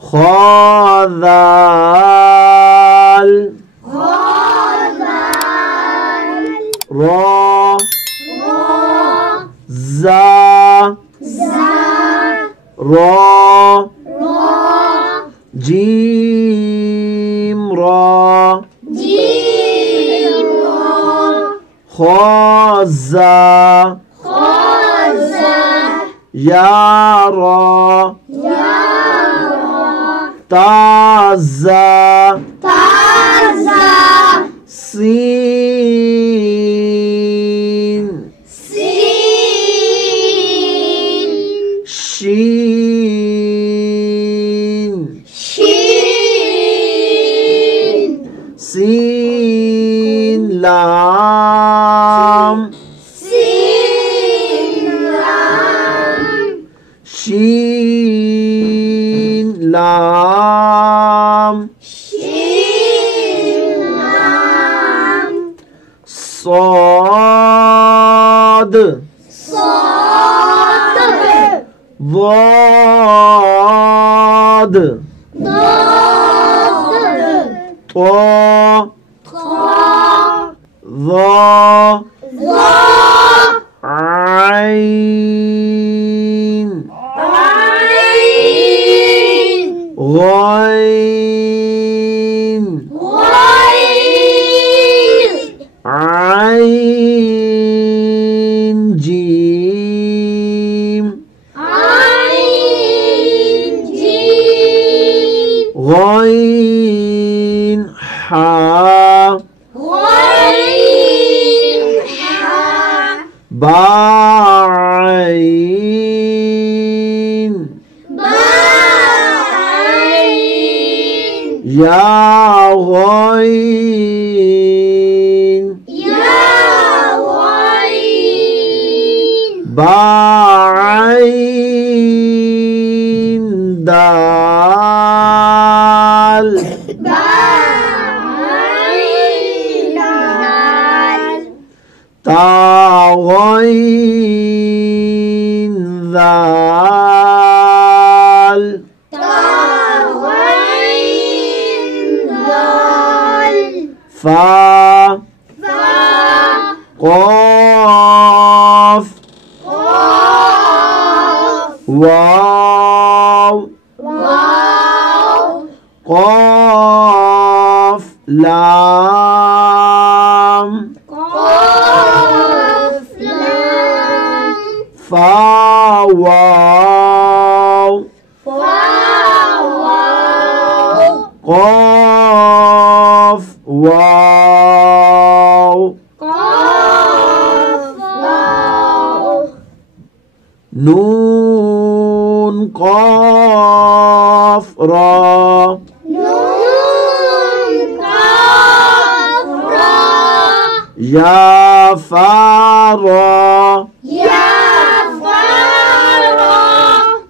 خاذل را زا را جيم را خازا يارا تازا سين شين سين لام شين لام صاد ضاد طا ظا عين غين عين جيم غين حا بعين يا غين بعين دال تا غين ذال فا قاف واو قاف لام فا واو قاف واو نون قاف را يا فارا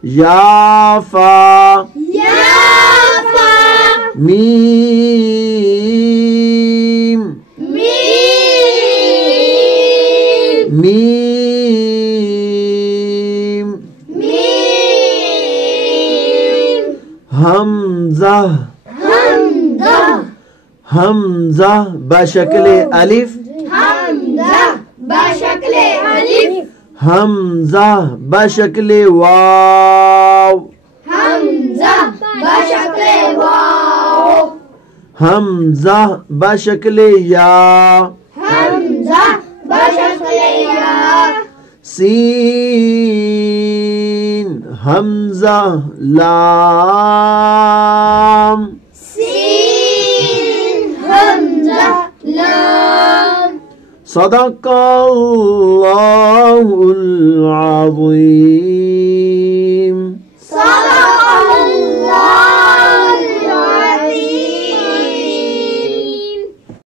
يا فا ميم ميم همزة همزة بشكل ألف همزة بشكل واو همزة بشكل يا سين همزة لام صدق الله العظيم.